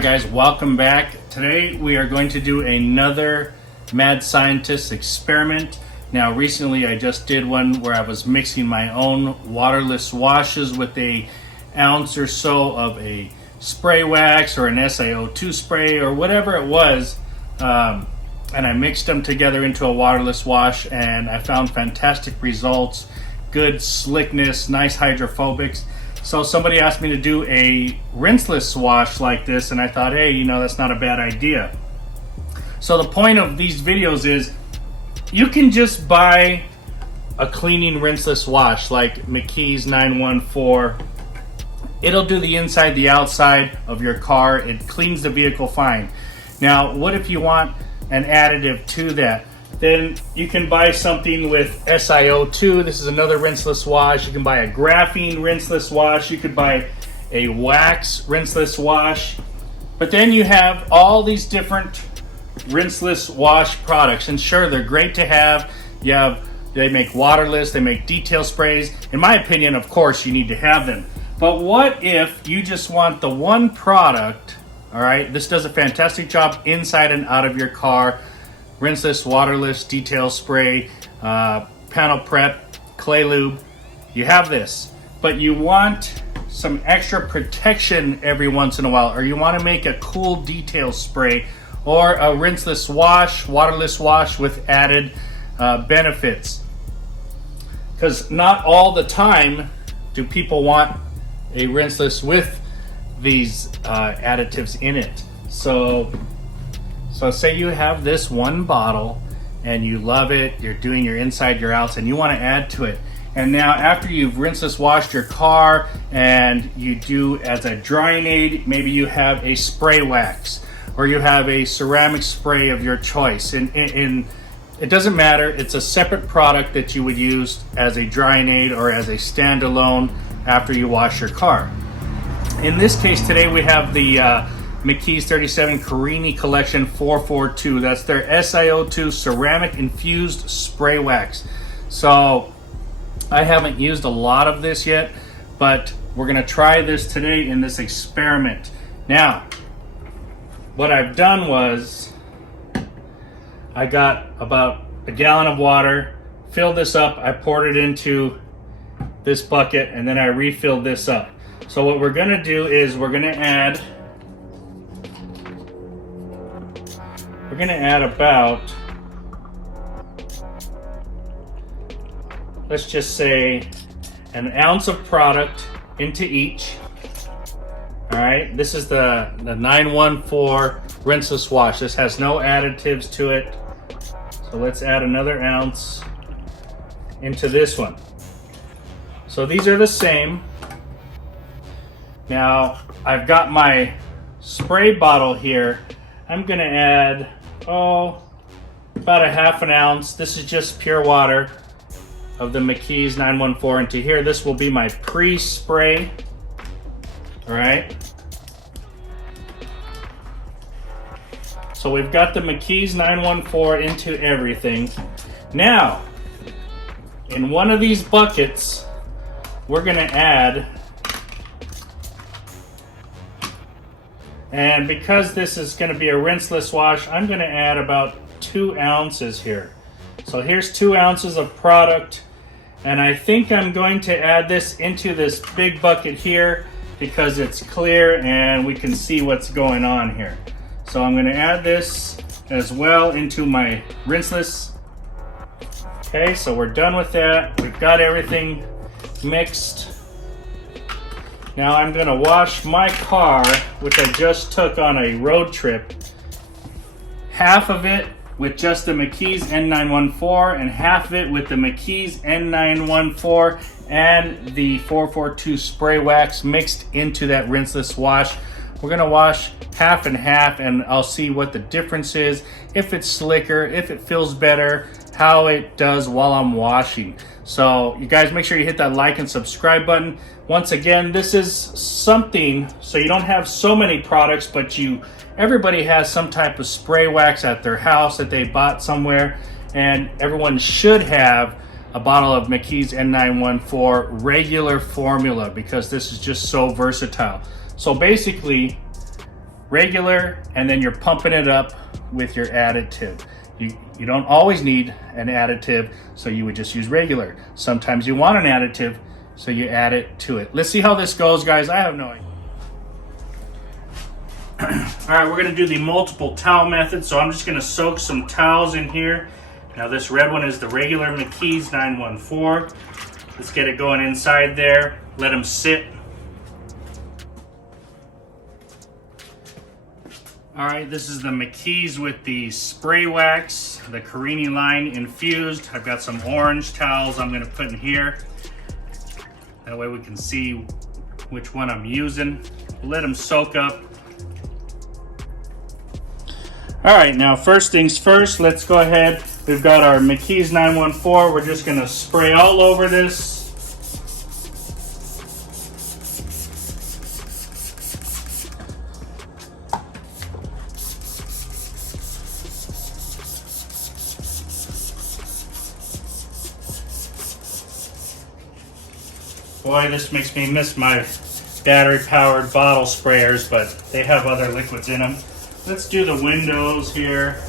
Alright guys, welcome back. Today we are going to do another mad scientist experiment. Now recently I just did one where I was mixing my own waterless washes with a ounce or so of a spray wax or an SiO2 spray or whatever it was, and I mixed them together into a waterless wash and I found fantastic results, good slickness, nice hydrophobics. So somebody asked me to do a rinseless wash like this, and I thought, hey, you know, that's not a bad idea. So the point of these videos is you can just buy a cleaning rinseless wash like McKee's 914. It'll do the inside, the outside of your car. It cleans the vehicle fine. Now, what if you want an additive to that? Then you can buy something with SiO2. This is another rinseless wash. You can buy a graphene rinseless wash. You could buy a wax rinseless wash. But then you have all these different rinseless wash products. And sure, they're great to have. They make waterless, they make detail sprays. In my opinion, of course, you need to have them. But what if you just want the one product, all right? This does a fantastic job inside and out of your car. Rinseless, waterless, detail spray, panel prep, clay lube. You have this, but you want some extra protection every once in a while, or you want to make a cool detail spray or a rinseless wash, waterless wash with added benefits. Because not all the time do people want a rinseless with these additives in it. So say you have this one bottle and you love it, you're doing your inside, your outs, and you want to add to it. And now after you've rinseless washed your car and you do as a drying aid, maybe you have a spray wax or you have a ceramic spray of your choice. And it doesn't matter, it's a separate product that you would use as a drying aid or as a standalone after you wash your car. In this case today we have the McKee's 37 Carini Collection 442. That's their SiO2 ceramic infused spray wax. So I haven't used a lot of this yet, but we're gonna try this today in this experiment. Now, what I've done was I got about a gallon of water, filled this up, I poured it into this bucket, and then I refilled this up. So what we're gonna do is we're gonna add about, let's just say, an ounce of product into each. All right, this is the 914 rinseless wash. This has no additives to it. So let's add another ounce into this one. So these are the same. Now I've got my spray bottle here. I'm gonna add, about a half an ounce. This is just pure water of the McKee's 914 into here. This will be my pre-spray, all right? So we've got the McKee's 914 into everything. Now, in one of these buckets, we're gonna add, and because this is gonna be a rinseless wash, I'm gonna add about 2 ounces here. So here's 2 ounces of product, and I think I'm going to add this into this big bucket here because it's clear and we can see what's going on here. So I'm gonna add this as well into my rinseless. Okay, so we're done with that. We've got everything mixed. Now I'm gonna wash my car, which I just took on a road trip. Half of it with just the McKee's N914 and half of it with the McKee's N914 and the 442 spray wax mixed into that rinseless wash. We're gonna wash half and half and I'll see what the difference is, if it's slicker, if it feels better, how it does while I'm washing. So you guys make sure you hit that like and subscribe button. Once again, this is something so you don't have so many products, but everybody has some type of spray wax at their house that they bought somewhere, and everyone should have a bottle of McKee's N914 regular formula because this is just so versatile. So basically, regular, and then you're pumping it up with your additive. You don't always need an additive, so you would just use regular. Sometimes you want an additive, so you add it to it. Let's see how this goes, guys. I have no idea. All right, we're gonna do the multiple towel method, so I'm just gonna soak some towels in here. Now this red one is the regular McKee's 914. Let's get it going inside there. Let them sit. All right, this is the McKee's with the spray wax, the Carini line infused. I've got some orange towels I'm gonna put in here. That way we can see which one I'm using. We'll let them soak up. All right, now first things first, let's go ahead. We've got our McKee's 914. We're just gonna spray all over this. Boy, this makes me miss my battery-powered bottle sprayers, but they have other liquids in them. Let's do the windows here.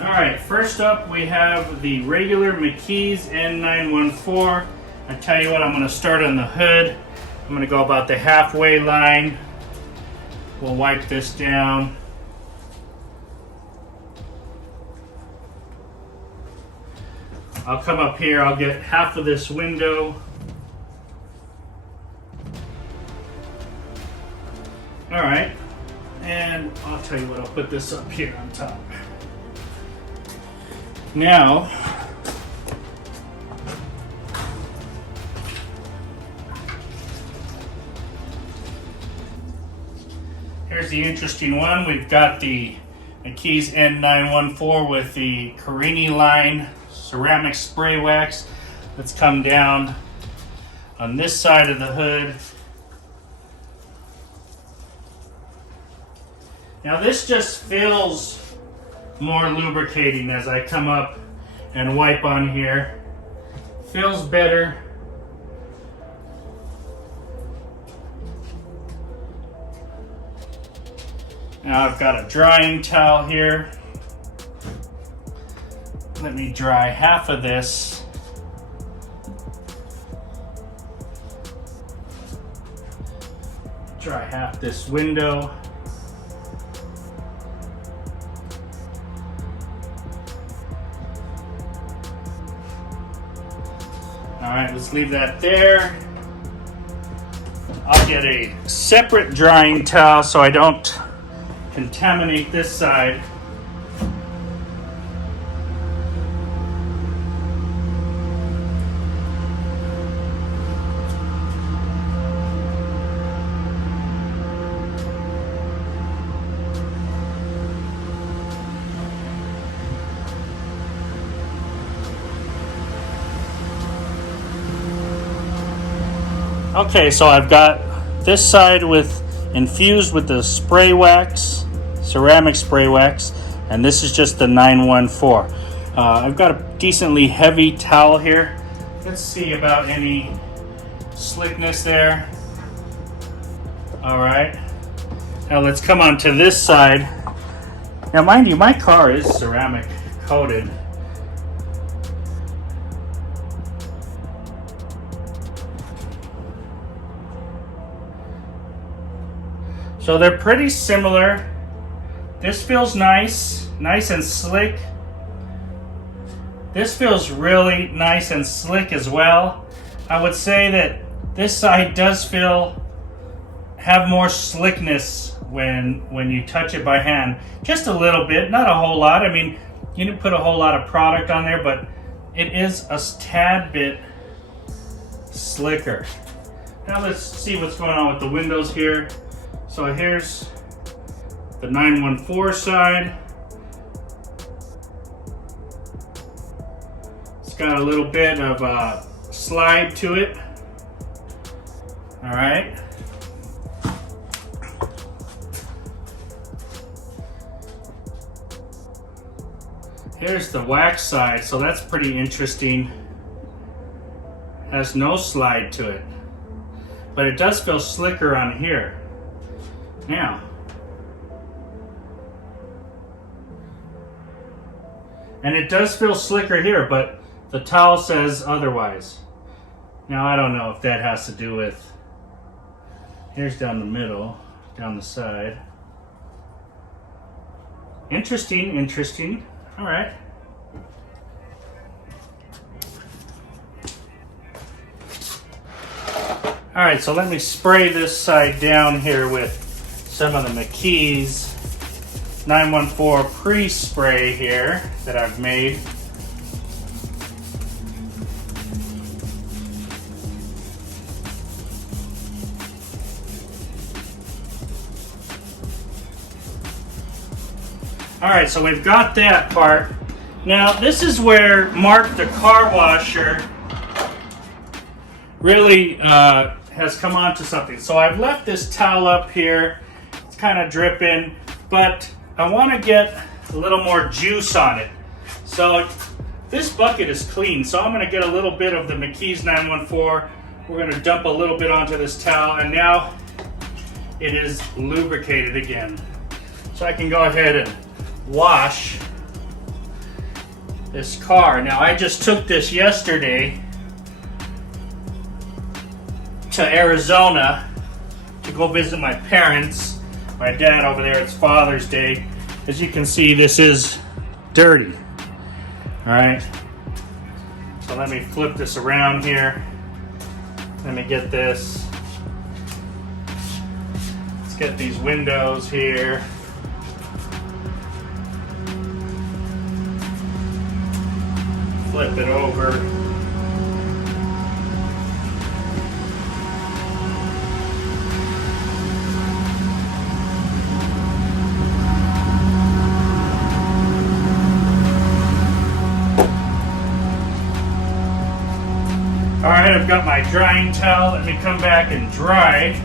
Alright, first up we have the regular McKee's N914. I tell you what, I'm going to start on the hood. I'm going to go about the halfway line. We'll wipe this down. I'll come up here, I'll get half of this window. Alright, and I'll tell you what, I'll put this up here on top. Now, here's the interesting one. We've got the McKee's N914 with the Carini line ceramic spray wax. Let's come down on this side of the hood. Now this just feels more lubricating as I come up and wipe on here. Feels better. Now I've got a drying towel here. Let me dry half of this. Dry half this window. All right, let's leave that there. I'll get a separate drying towel so I don't contaminate this side. Okay, so I've got this side infused with the spray wax, ceramic spray wax, and this is just the 914. I've got a decently heavy towel here. Let's see about any slickness there. All right, now let's come on to this side. Now mind you, my car is ceramic coated. So they're pretty similar. This feels nice and slick. This feels really nice and slick as well. I would say that this side does have more slickness when you touch it by hand. Just a little bit, not a whole lot. I mean, you didn't put a whole lot of product on there, but it is a tad bit slicker. Now let's see what's going on with the windows here. So here's the 914 side. got a little bit of a slide to it. All right. Here's the wax side, so that's pretty interesting. Has no slide to it, but it does feel slicker on here. Now, and it does feel slicker here, but the towel says otherwise. Now, I don't know if that has to do with, here's down the middle, down the side. Interesting, interesting. All right. All right, so let me spray this side down here with some of the McKee's 914 pre-spray here that I've made. All right, so we've got that part. Now, this is where Mark the car washer really has come on to something. So I've left this towel up here. It's kind of dripping, but I want to get a little more juice on it. So this bucket is clean, so I'm going to get a little bit of the McKee's 914. We're going to dump a little bit onto this towel, and now it is lubricated again. So I can go ahead and wash this car. Now, I just took this yesterday to Arizona to go visit my parents, my dad over there. It's Father's Day. As you can see, this is dirty. All right, so let me flip this around here. Let me get this. Let's get these windows here. Flip it over. All right, I've got my drying towel. Let me come back and dry.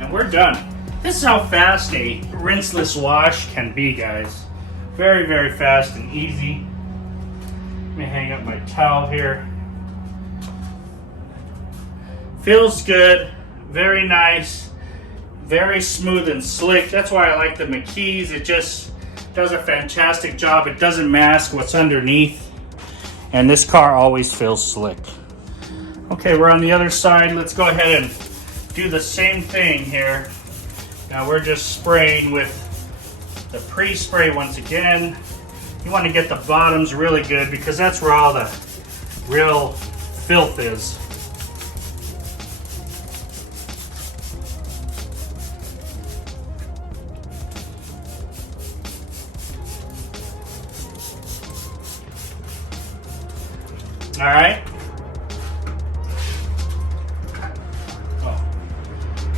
And we're done. This is how fast a rinseless wash can be, guys. Very, very fast and easy. Let me hang up my towel here. Feels good, very nice, very smooth and slick. That's why I like the McKee's. It just does a fantastic job. It doesn't mask what's underneath. And this car always feels slick. Okay, we're on the other side. Let's go ahead and do the same thing here. Now we're just spraying with the pre-spray once again. You want to get the bottoms really good because that's where all the real filth is. All right.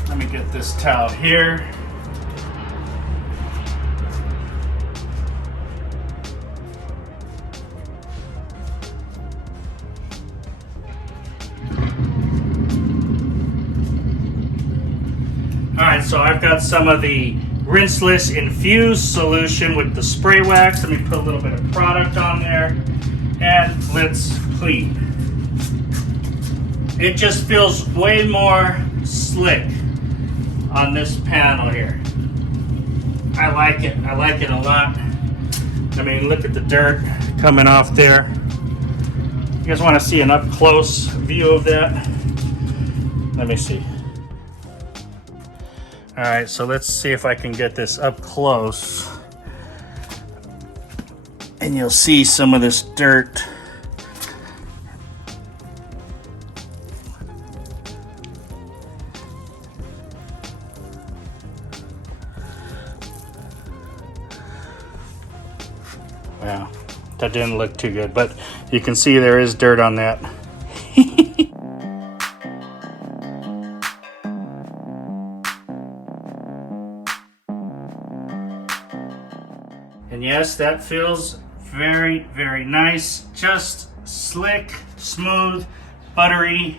Let me get this towel here. All right, so I've got some of the Rinseless infused solution with the spray wax. Let me put a little bit of product on there and let's clean. It just feels way more slick on this panel here. I like it. I like it a lot. I mean, look at the dirt coming off there. You guys want to see an up close view of that? Let me see. All right, so let's see if I can get this up close. And you'll see some of this dirt. Yeah, that didn't look too good, but you can see there is dirt on that. And yes, that feels very, very nice. Just slick, smooth, buttery.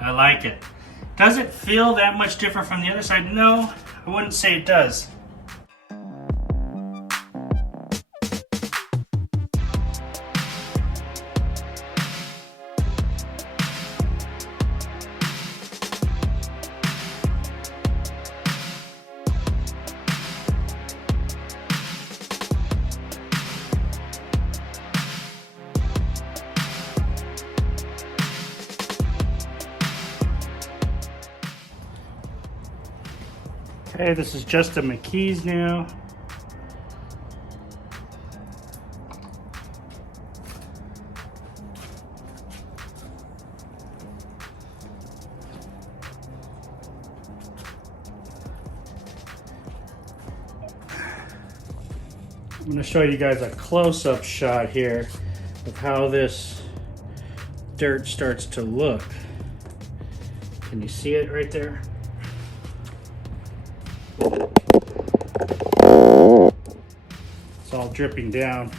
I like it. Does it feel that much different from the other side? No, I wouldn't say it does. Okay, this is just a McKee's now. I'm going to show you guys a close-up shot here of how this dirt starts to look. Can you see it right there? It's all dripping down.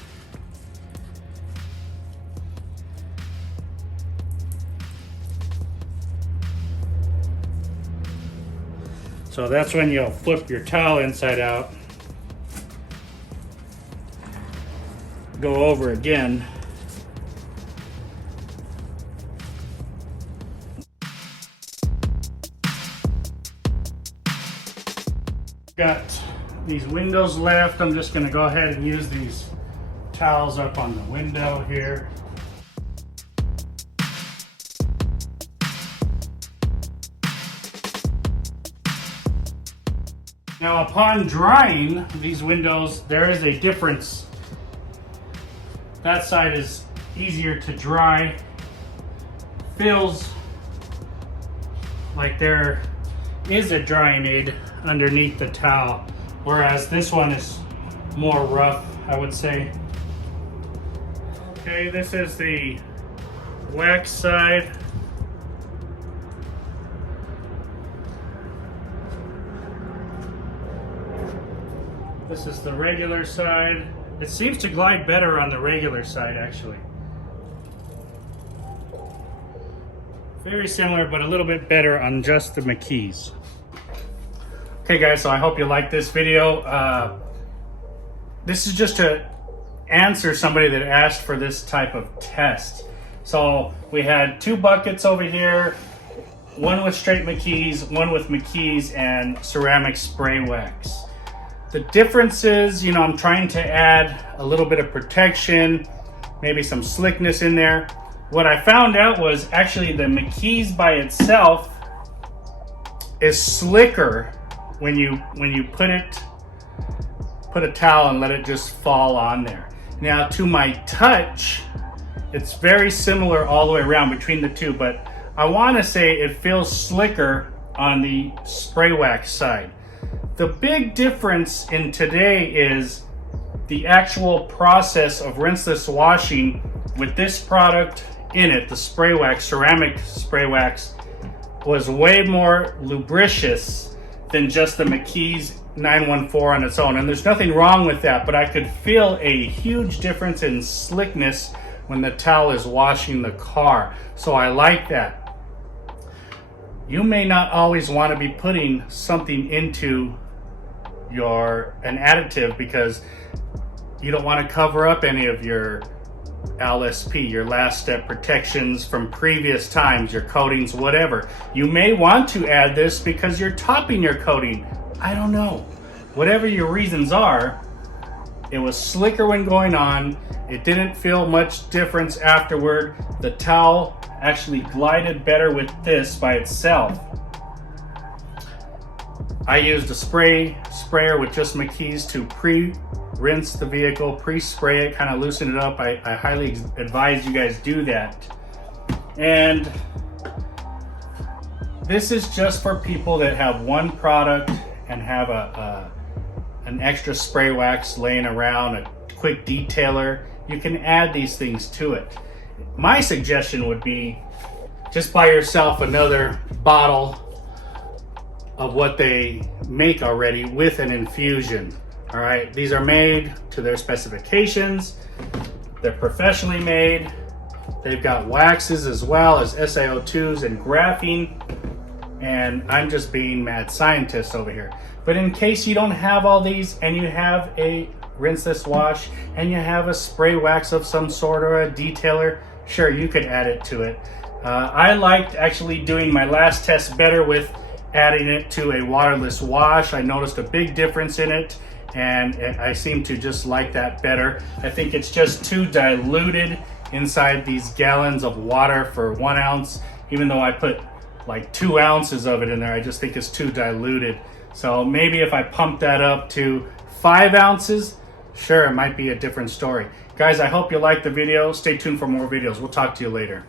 So that's when you'll flip your towel inside out, go over again. Got these windows left. I'm just going to go ahead and use these towels up on the window here. Now upon drying these windows, there is a difference. That side is easier to dry. Feels like there is a drying aid underneath the towel, whereas this one is more rough, I would say. Okay, this is the wax side. This is the regular side. It seems to glide better on the regular side, actually. Very similar, but a little bit better on just the McKee's. Okay guys, so I hope you like this video. This is just to answer somebody that asked for this type of test. So we had two buckets over here, one with straight McKee's, one with McKee's and ceramic spray wax. The difference is, you know, I'm trying to add a little bit of protection, maybe some slickness in there. What I found out was actually the McKee's by itself is slicker when you put a towel and let it just fall on there. Now to my touch, it's very similar all the way around between the two, but I want to say it feels slicker on the spray wax side. The big difference in today is the actual process of rinseless washing with this product in it, the spray wax, ceramic spray wax, was way more lubricious than just the McKee's 914 on its own. And there's nothing wrong with that, but I could feel a huge difference in slickness when the towel is washing the car. So I like that. You may not always want to be putting something into an additive because you don't want to cover up any of your LSP, your last step protections from previous times, your coatings, whatever. You may want to add this because you're topping your coating. I don't know. Whatever your reasons are, it was slicker when going on. It didn't feel much difference afterward. The towel actually glided better with this by itself. I used a sprayer with just McKee's to pre-rinse the vehicle, pre-spray it, kind of loosen it up. I highly advise you guys do that. And this is just for people that have one product and have an extra spray wax laying around, a quick detailer, you can add these things to it. My suggestion would be just buy yourself another bottle of what they make already with an infusion. All right, these are made to their specifications. They're professionally made. They've got waxes as well as SiO2s and graphene. And I'm just being mad scientist over here. But in case you don't have all these and you have a rinseless wash and you have a spray wax of some sort or a detailer, sure, you could add it to it. I liked actually doing my last test better with adding it to a waterless wash. I noticed a big difference in it, and I seem to just like that better. I think it's just too diluted inside these gallons of water for 1 ounce. Even though I put like 2 ounces of it in there, I just think it's too diluted. So maybe if I pump that up to 5 ounces, sure, it might be a different story. Guys, I hope you liked the video. Stay tuned for more videos. We'll talk to you later.